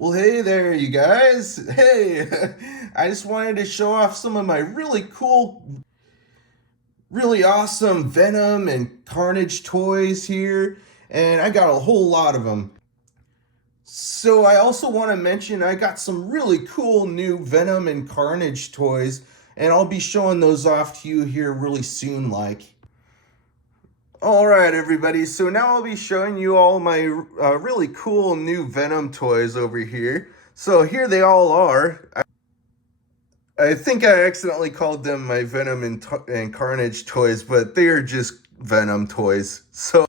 Well, hey there, you guys. Hey, I just wanted to show off some of my really cool, really awesome Venom and Carnage toys here, and I got a whole lot of them. So, I also want to mention I got some really cool new Venom and Carnage toys, and I'll be showing those off to you here really soon, like. Alright, everybody, so now I'll be showing you all my really cool new Venom toys over here. So here they all are. I think I accidentally called them my Venom and Carnage toys, but they are just Venom toys. So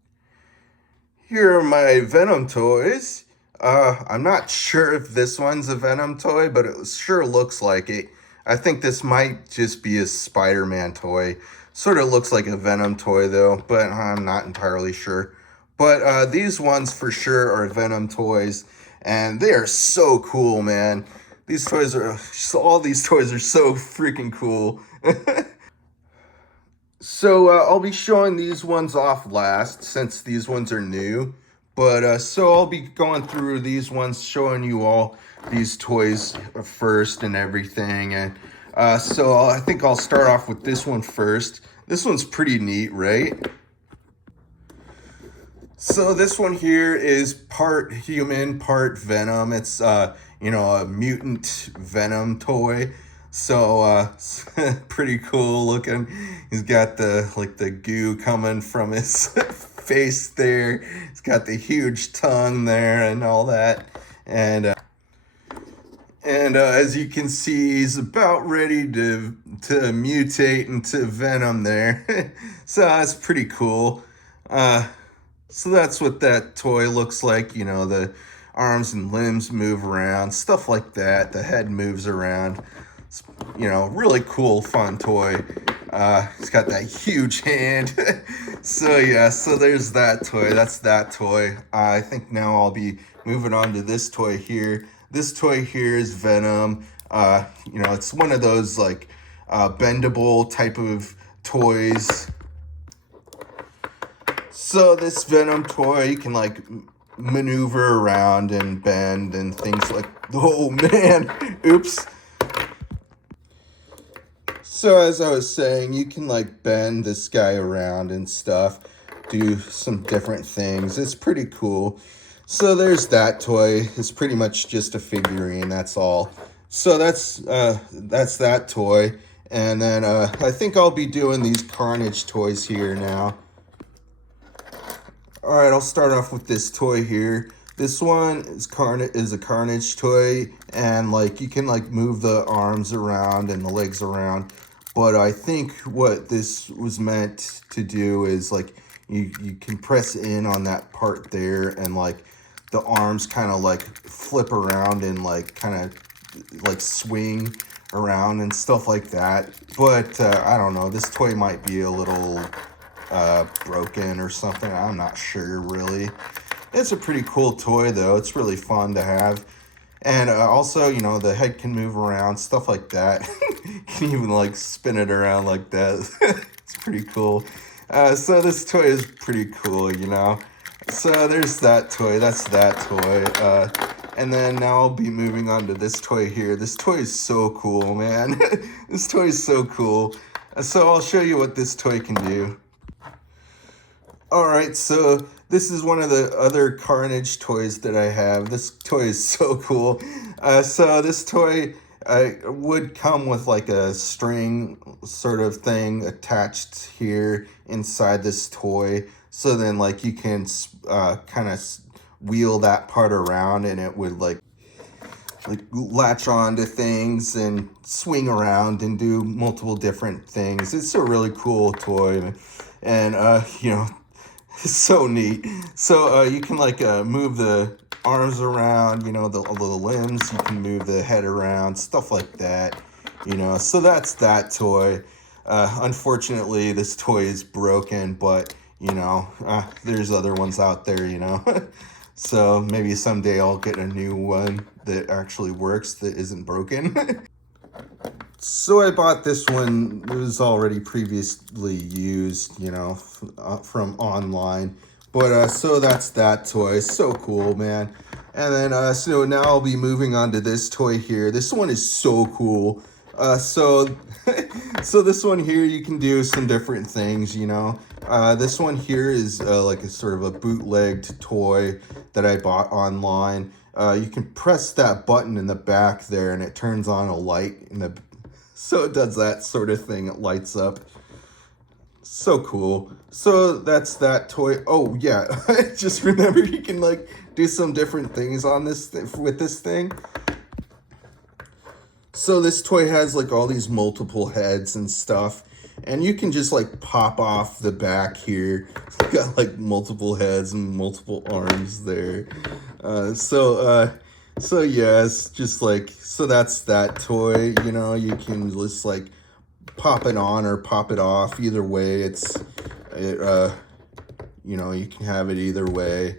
here are my Venom toys. I'm not sure if this one's a Venom toy, but it sure looks like it. I think this might just be a Spider-Man toy. Sort of looks like a Venom toy though, but I'm not entirely sure. But these ones for sure are Venom toys, and they are so cool, man. These toys are, all these toys are so freaking cool. So I'll be showing these ones off last since these ones are new. But so I'll be going through these ones, showing you all these toys first and everything. And so I think I'll start off with this one first. This one's pretty neat, right? So this one here is part human, part Venom. It's you know, a mutant Venom toy. So pretty cool looking. He's got the goo coming from his face there. He's got the huge tongue there and all that. And as you can see, he's about ready to mutate into Venom there. So that's pretty cool. So that's what that toy looks like. You know, the arms and limbs move around, stuff like that. The head moves around. It's, you know, really cool, fun toy. It's got that huge hand. So yeah, so there's that toy. That's that toy. I think now I'll be moving on to this toy here. This toy here is Venom. You know, it's one of those like bendable type of toys. So this Venom toy, you can like maneuver around and bend and things like, oh man, oops. So as I was saying, you can like bend this guy around and stuff, do some different things. It's pretty cool. So there's that toy. It's pretty much just a figurine, that's all. So that's that toy. And then I think I'll be doing these Carnage toys here now. Alright, I'll start off with this toy here. This one is a Carnage toy, and like you can like move the arms around and the legs around. But I think what this was meant to do is like you can press in on that part there, and like the arms kind of like flip around and like kind of like swing around and stuff like that. But I don't know, this toy might be a little broken or something. I'm not sure really. It's a pretty cool toy though. It's really fun to have. And also, you know, the head can move around, stuff like that. You can even like spin it around like that. It's pretty cool. So this toy is pretty cool, you know. So there's that toy. That's that toy. And then now I'll be moving on to this toy here. This toy is so cool, man. This toy is so cool. So I'll show you what this toy can do. Alright, so this is one of the other Carnage toys that I have. This toy is so cool. So this toy would come with like a string sort of thing attached here inside this toy. So then like you can kind of wheel that part around, and it would like latch on to things and swing around and do multiple different things. It's a really cool toy. And you know, it's so neat. So you can like move the arms around, you know, the limbs. You can move the head around, stuff like that, you know. So that's that toy. Unfortunately, this toy is broken, but, you know, there's other ones out there, you know. So maybe someday I'll get a new one that actually works, that isn't broken. So I bought this one. It was already previously used, you know, from online. But so that's that toy. So cool, man. And then, so now I'll be moving on to this toy here. This one is so cool. So, so this one here, you can do some different things, you know. This one here is like a sort of a bootlegged toy that I bought online. You can press that button in the back there and it turns on a light in the, so it does that sort of thing. It lights up. So cool. So that's that toy. Oh yeah, just remember you can like do some different things on this with this thing. So this toy has like all these multiple heads and stuff, and you can just like pop off the back here. It's got like multiple heads and multiple arms there. So yeah, it's just like, so that's that toy. You know, you can just like pop it on or pop it off. Either way, you know, you can have it either way.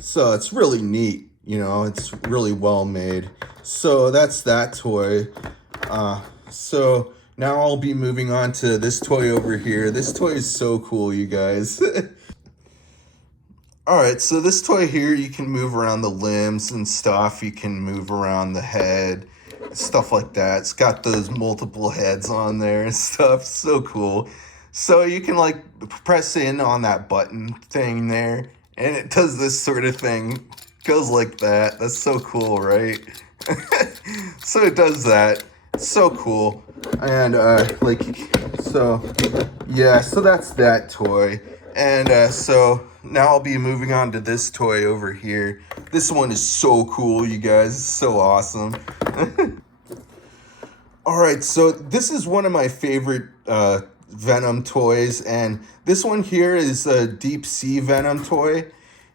So it's really neat, you know, it's really well made. So that's that toy. So now I'll be moving on to this toy over here. This toy is so cool, you guys. All right, so this toy here, you can move around the limbs and stuff. You can move around the head, stuff like that. It's got those multiple heads on there and stuff. So cool. So you can like press in on that button thing there, and it does this sort of thing. Goes like that. That's so cool, right? So it does that. So cool. And so yeah, so that's that toy. And so now I'll be moving on to this toy over here. This one is so cool, you guys. It's so awesome. All right, so this is one of my favorite Venom toys, and this one here is a deep sea Venom toy.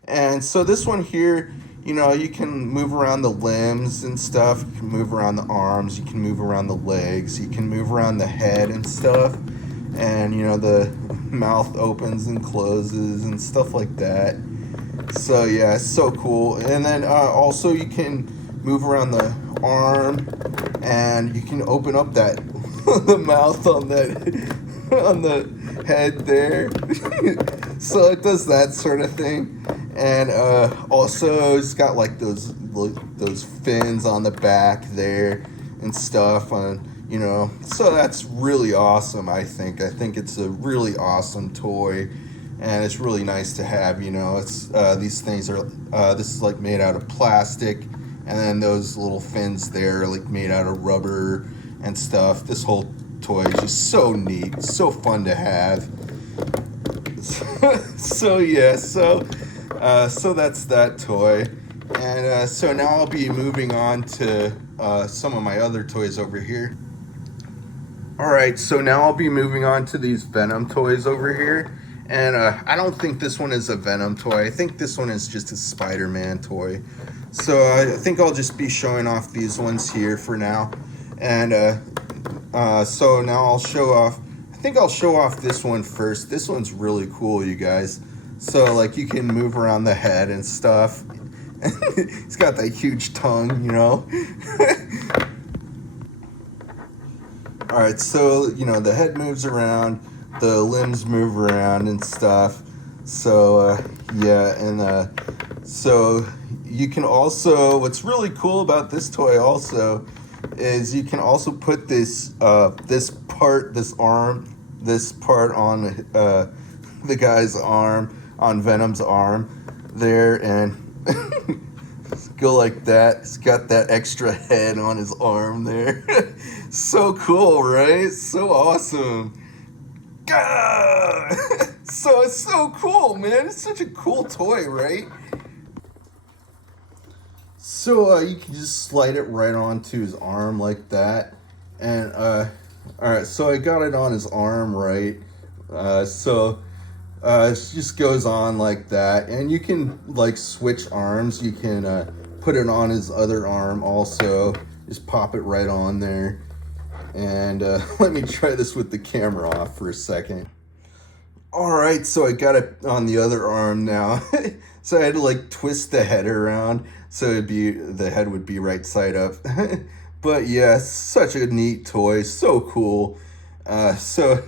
And so this one here, you know, you can move around the limbs and stuff. You can move around the arms. You can move around the legs. You can move around the head and stuff. And, you know, the mouth opens and closes and stuff like that. So, yeah, it's so cool. And then also you can move around the arm, and you can open up that the mouth on that on the head there. So it does that sort of thing. And also it's got like those fins on the back there and stuff on, you know. So that's really awesome. I think it's a really awesome toy, and it's really nice to have, you know. It's these things are this is like made out of plastic, and then those little fins there are like made out of rubber and stuff. This whole toy is just so neat, so fun to have. So yeah, so that's that toy. And so now I'll be moving on to some of my other toys over here. All right, so now I'll be moving on to these Venom toys over here. And I don't think this one is a Venom toy. I think this one is just a Spider-Man toy. So I think I'll just be showing off these ones here for now. And so now I'll show off, I think I'll show off this one first. This one's really cool, you guys. So like you can move around the head and stuff. It's got that huge tongue, you know. All right, so, you know, the head moves around, the limbs move around and stuff. So yeah, and so you can also, what's really cool about this toy also is you can also put this this part on the guy's arm, on Venom's arm there, and go like that. It's got that extra head on his arm there. So cool, right? So awesome. Gah! So it's so cool, man. It's such a cool toy, right? So you can just slide it right onto his arm like that. And all right, so I got it on his arm, right? So it just goes on like that, and you can like switch arms. You can put it on his other arm also. Just pop it right on there. And let me try this with the camera off for a second. All right, so I got it on the other arm now. So I had to like twist the head around so the head would be right side up. But yeah, such a neat toy, so cool. So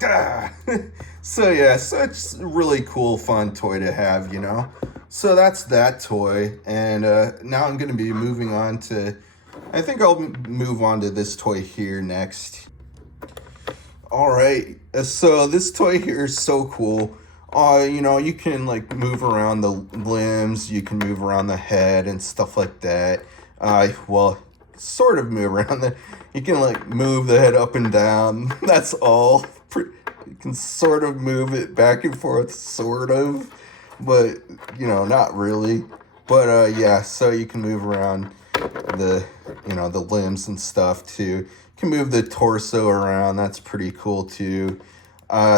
yeah, such a really cool, fun toy to have, you know. So that's that toy, and now I'm going to be moving on to, I think I'll move on to this toy here next. All right, so this toy here is so cool. You know, you can like move around the limbs, you can move around the head and stuff like that. Well, sort of move around you can like move the head up and down. That's all. You can sort of move it back and forth, sort of, but you know, not really. But yeah, so you can move around the, you know, the limbs and stuff too. You can move the torso around. That's pretty cool too.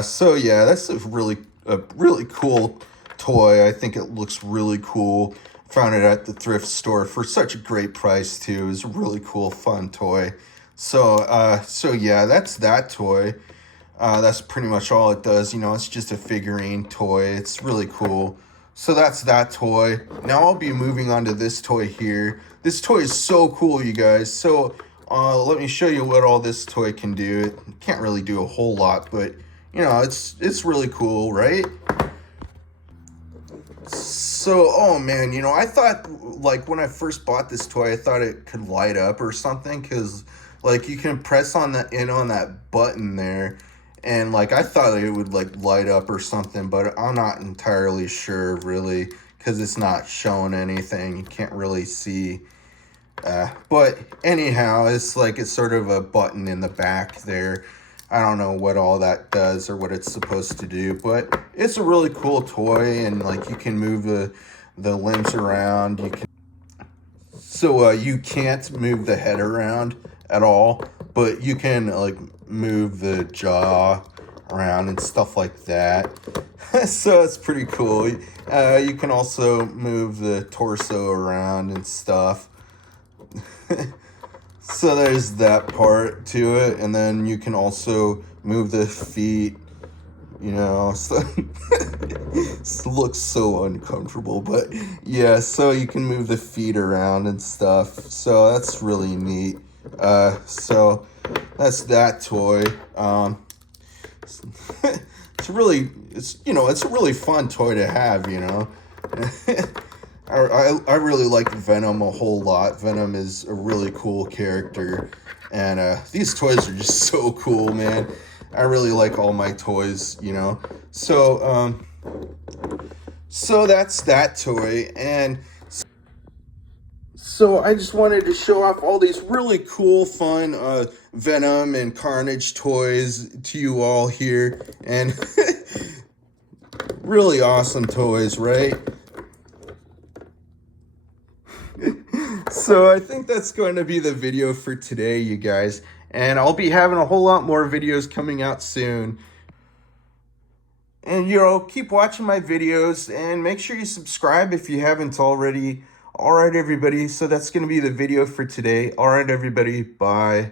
So yeah, that's a really cool toy. I think it looks really cool. Found it at the thrift store for such a great price too. It was a really cool, fun toy. So yeah, that's that toy. That's pretty much all it does. You know, it's just a figurine toy. It's really cool. So that's that toy. Now I'll be moving on to this toy here. This toy is so cool, you guys. So let me show you what all this toy can do. It can't really do a whole lot, but you know, it's really cool, right? So, oh man, you know, I thought, like, when I first bought this toy, I thought it could light up or something, because, like, you can press on that button there, and, like, I thought it would, like, light up or something, but I'm not entirely sure, really, because it's not showing anything. You can't really see. But anyhow, it's sort of a button in the back there. I don't know what all that does or what it's supposed to do, but it's a really cool toy, and like you can move the limbs around. You can't move the head around at all, but you can like move the jaw around and stuff like that. So it's pretty cool. You can also move the torso around and stuff. So there's that part to it, and then you can also move the feet, you know, so it looks so uncomfortable, but yeah, so you can move the feet around and stuff, so that's really neat. So that's that toy. It's a really fun toy to have, you know. I really like Venom a whole lot. Venom is a really cool character, and these toys are just so cool, man. I really like all my toys, you know. So that's that toy, and so I just wanted to show off all these really cool, fun Venom and Carnage toys to you all here, and really awesome toys, right? So I think that's going to be the video for today, you guys. And I'll be having a whole lot more videos coming out soon. And, you know, keep watching my videos and make sure you subscribe if you haven't already. All right, everybody. So that's going to be the video for today. All right, everybody. Bye.